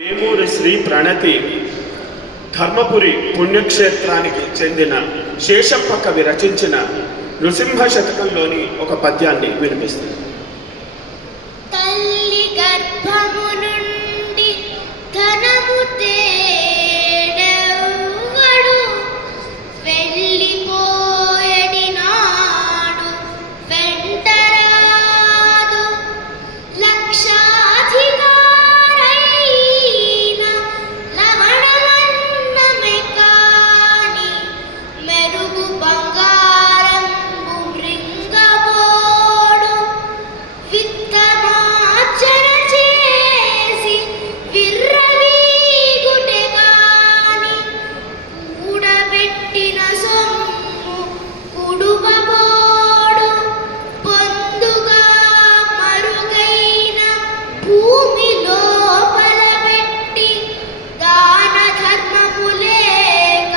వేమూరి శ్రీ ప్రణతి ధర్మపురి పుణ్యక్షేత్రానికి చెందిన శేషప్ప కవి రచించిన నృసింహ శతకంలోని ఒక పద్యాన్ని వినిపిస్తుంది. తల్లి గర్భము నుండి ధనము తేడెవ్వడు వెళ్ళిపోయడి నాడు వెంటరాదు లక్షాధికారైన లవణమన్నమే కాని మెరుగు బంగారంబు మృంగబోడు విత్తమార్జన చేసి విర్రవీగుటె కాని కూడబెట్టిన సొమ్ము కుడుపబోడు పొందుగా మరుగైన భూమి లోపల పెట్టి దాన ధర్మము లేక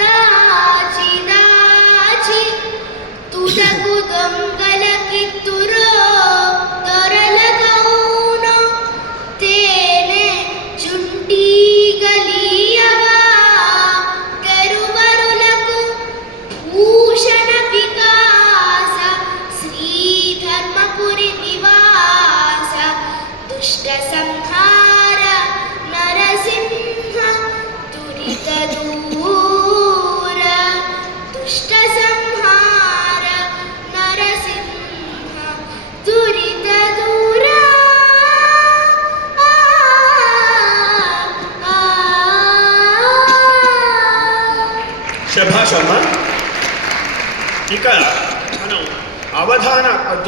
దాచి దాచి తుదకు దొంగలకిత్తురో దొరలకౌను తేనె చుంటీగలీయగా కరువరులకు భూషణ వికాస శ్రీధర్మపురి నివాస దుష్ట సంహార నరసింహ దురిత దూర దుష్ట సంహార నరసింహ దురిత దూర. శభాష్ అమ్మ. ఇక మనం అవధాన పద్యాలు